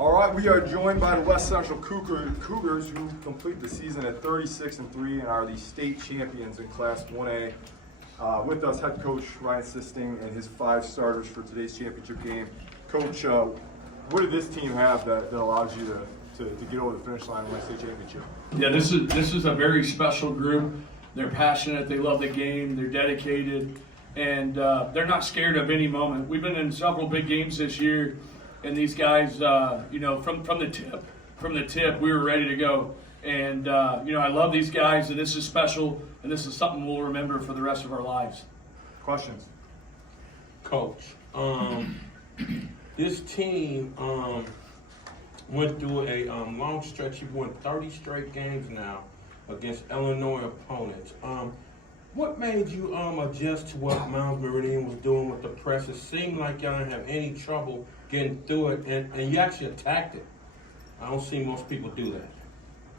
All right, we are joined by the West Central Cougars, who complete the season at 36-3 and are the state champions in Class 1A. With us, head coach Ryan Sisting and his 5 starters for today's championship game. Coach, what did this team have that allows you to get over the finish line and win a state championship? Yeah, this is a very special group. They're passionate, they love the game, they're dedicated, and they're not scared of any moment. We've been in several big games this year, and these guys, from the tip, we were ready to go. And I love these guys, and this is special, and this is something we'll remember for the rest of our lives. Questions? Coach, this team went through a long stretch. You've won 30 straight games now against Illinois opponents. What made you adjust to what Miles Meridian was doing with the press? It seemed like y'all didn't have any trouble getting through it, and you actually attacked it. I don't see most people do that.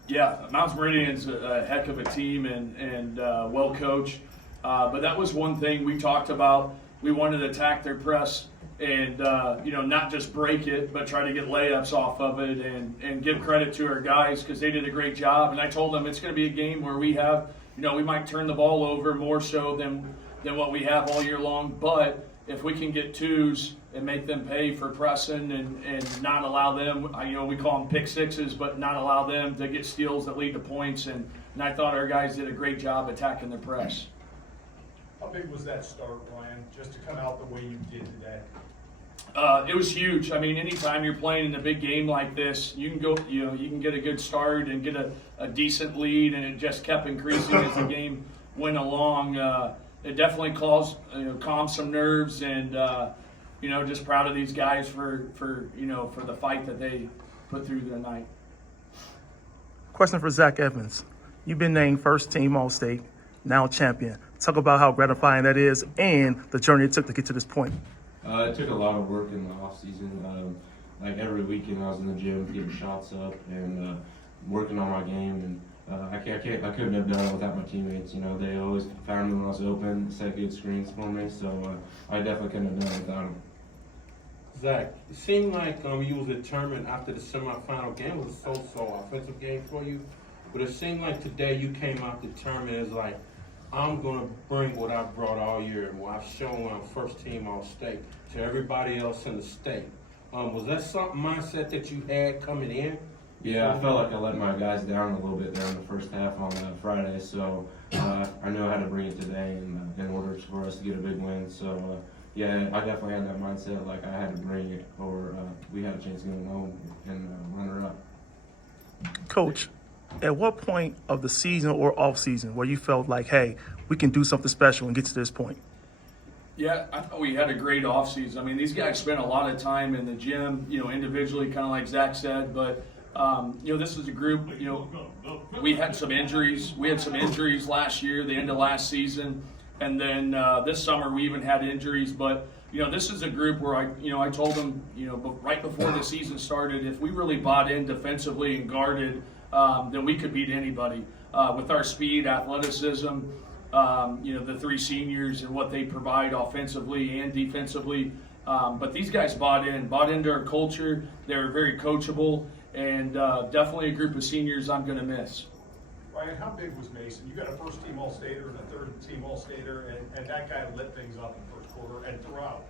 Yeah, Miles Meridian's a heck of a team and well coached. But that was one thing we talked about. We wanted to attack their press and not just break it, but try to get layups off of it and give credit to our guys because they did a great job. And I told them it's going to be a game where we have, we might turn the ball over more so than what we have all year long. But if we can get twos and make them pay for pressing and not allow them, we call them pick sixes, but not allow them to get steals that lead to points. And I thought our guys did a great job attacking the press. How big was that start, Ryan, just to come out the way you did today? It was huge. I mean, anytime you're playing in a big game like this, you can go, you can get a good start and get a decent lead, and it just kept increasing as the game went along. It definitely calmed some nerves, and just proud of these guys for the fight that they put through the night. Question for Zach Evans. You've been named first team All-State, now champion. Talk about how gratifying that is and the journey it took to get to this point. It took a lot of work in the off season. Like every weekend, I was in the gym getting shots up and working on my game. And I couldn't have done it without my teammates. They always found me when I was open, set good screens for me. So I definitely couldn't have done it without them. Zach, it seemed like you was determined after the semifinal game. It was a so-so offensive game for you, but it seemed like today you came out determined as like, I'm going to bring what I've brought all year and what I've shown when I'm first team All-State to everybody else in the state. Was that some mindset that you had coming in? Yeah, I felt like I let my guys down a little bit there in the first half on Friday, so I knew how to bring it today in order for us to get a big win. So, yeah, I definitely had that mindset, like I had to bring it, or we had a chance of going home and runner-up. Coach, at what point of the season or off season where you felt like, hey, we can do something special and get to this point? Yeah, I thought we had a great offseason. I mean, these guys spent a lot of time in the gym, individually, kind of like Zach said. But, this is a group, we had some injuries. We had some injuries last year, the end of last season. And then this summer we even had injuries. But, this is a group where I told them, right before the season started, if we really bought in defensively and guarded, then we could beat anybody with our speed, athleticism, the 3 seniors and what they provide offensively and defensively. But these guys bought into our culture. They're very coachable, and definitely a group of seniors I'm going to miss. Ryan, how big was Mason? You got a first team All-Stater and a third team All-Stater, and that guy lit things up in the first quarter and throughout.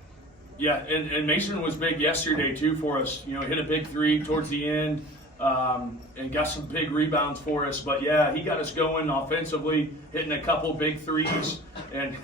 Yeah, and Mason was big yesterday too for us. Hit a big 3 towards the end. And got some big rebounds for us. But yeah, he got us going offensively, hitting a couple big threes and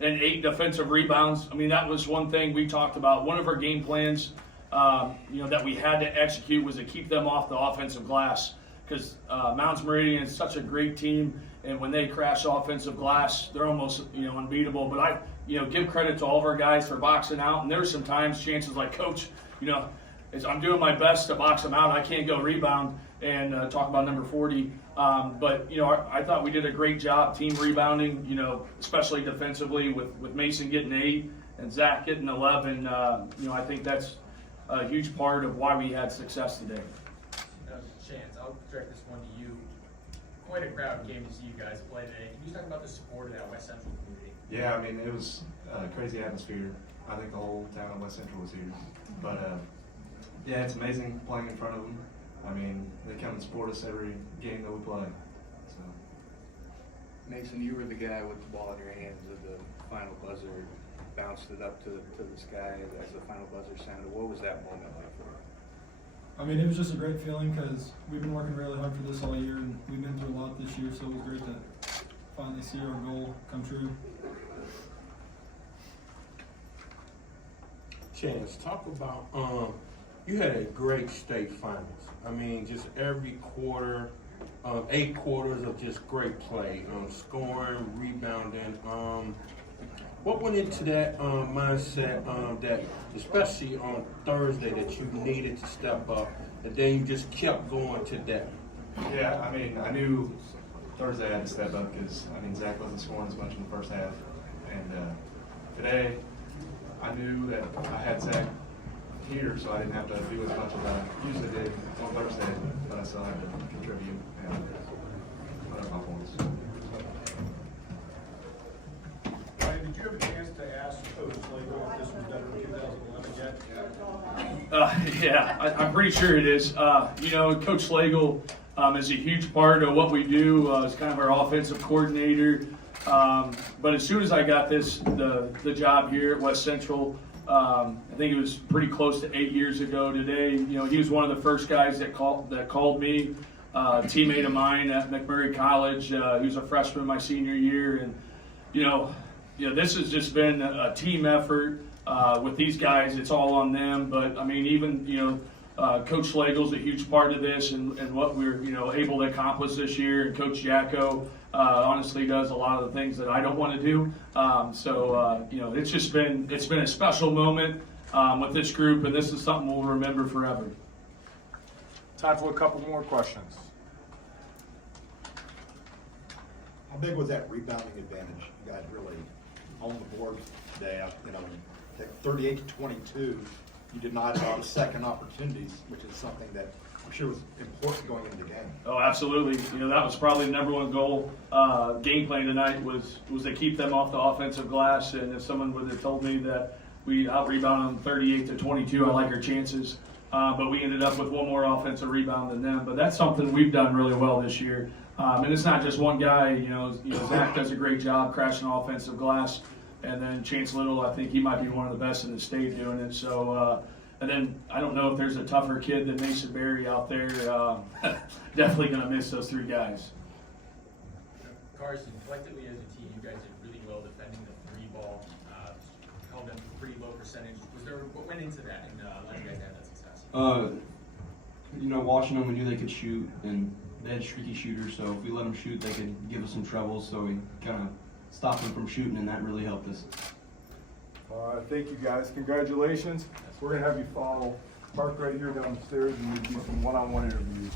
8 defensive rebounds. I mean, that was one thing we talked about. One of our game plans, that we had to execute was to keep them off the offensive glass because Mounds Meridian is such a great team, and when they crash offensive glass, they're almost unbeatable. But I give credit to all of our guys for boxing out. And there's some times chances like, Coach, I'm doing my best to box them out. I can't go rebound and talk about number 40. But I thought we did a great job team rebounding, especially defensively with Mason getting 8 and Zach getting 11. I think that's a huge part of why we had success today. Chance, I'll direct this one to you. Quite a crowd came to see you guys play today. Can you talk about the support of that West Central community? Yeah, I mean, it was a crazy atmosphere. I think the whole town of West Central was here. But Yeah, it's amazing playing in front of them. I mean, they come and support us every game that we play. So. Mason, you were the guy with the ball in your hands at the final buzzer, bounced it up to the sky as the final buzzer sounded. What was that moment like for you? I mean, it was just a great feeling because we've been working really hard for this all year, and we've been through a lot this year, so it was great to finally see our goal come true. Chance, talk about you had a great state finals. I mean, just every quarter, 8 quarters of just great play, scoring, rebounding. What went into that mindset that, especially on Thursday, that you needed to step up, and then you just kept going to that? Yeah, I mean, I knew Thursday I had to step up because, I mean, Zach wasn't scoring as much in the first half. And today, I knew that I had Zach here, so I didn't have to do as much as I usually did on Thursday, but I still had to contribute and put up my points. Ryan, did you have a chance to ask Coach Slagle if this was better in 2011 yet? Yeah, I'm pretty sure it is. You know, Coach Slagle is a huge part of what we do. He's kind of our offensive coordinator. But as soon as I got the job here at West Central, I think it was pretty close to 8 years ago today. You know, he was one of the first guys that called me. A teammate of mine at McMurray College. He was a freshman my senior year, and you know, this has just been a team effort with these guys. It's all on them. But I mean, even Coach Slagle's a huge part of this, and what we're able to accomplish this year. And Coach Jacko honestly does a lot of the things that I don't want to do. It's been a special moment with this group, and this is something we'll remember forever. Time for a couple more questions. How big was that rebounding advantage you guys really on the board today? 38 to 22, you denied a lot of second opportunities, which is something that I'm sure was important going into the game. Oh, absolutely. That was probably the number one goal. Game plan tonight was to keep them off the offensive glass, and if someone would have told me that we out-rebounded them 38 to 22, I like our chances. But we ended up with one more offensive rebound than them. But that's something we've done really well this year. And it's not just one guy. Zach does a great job crashing offensive glass. And then Chance Little, I think he might be one of the best in the state doing it. So, and then I don't know if there's a tougher kid than Mason Berry out there. Definitely going to miss those 3 guys. Carson, collectively as a team, you guys did really well defending the 3 ball, held them to pretty low percentage. What went into that and letting you guys have that success? Watching them, we knew they could shoot, and they had streaky shooters, so if we let them shoot, they could give us some trouble, so we kind of stopped them from shooting, and that really helped us. Thank you guys. Congratulations. We're going to have you follow Park right here downstairs and we do some one-on-one interviews.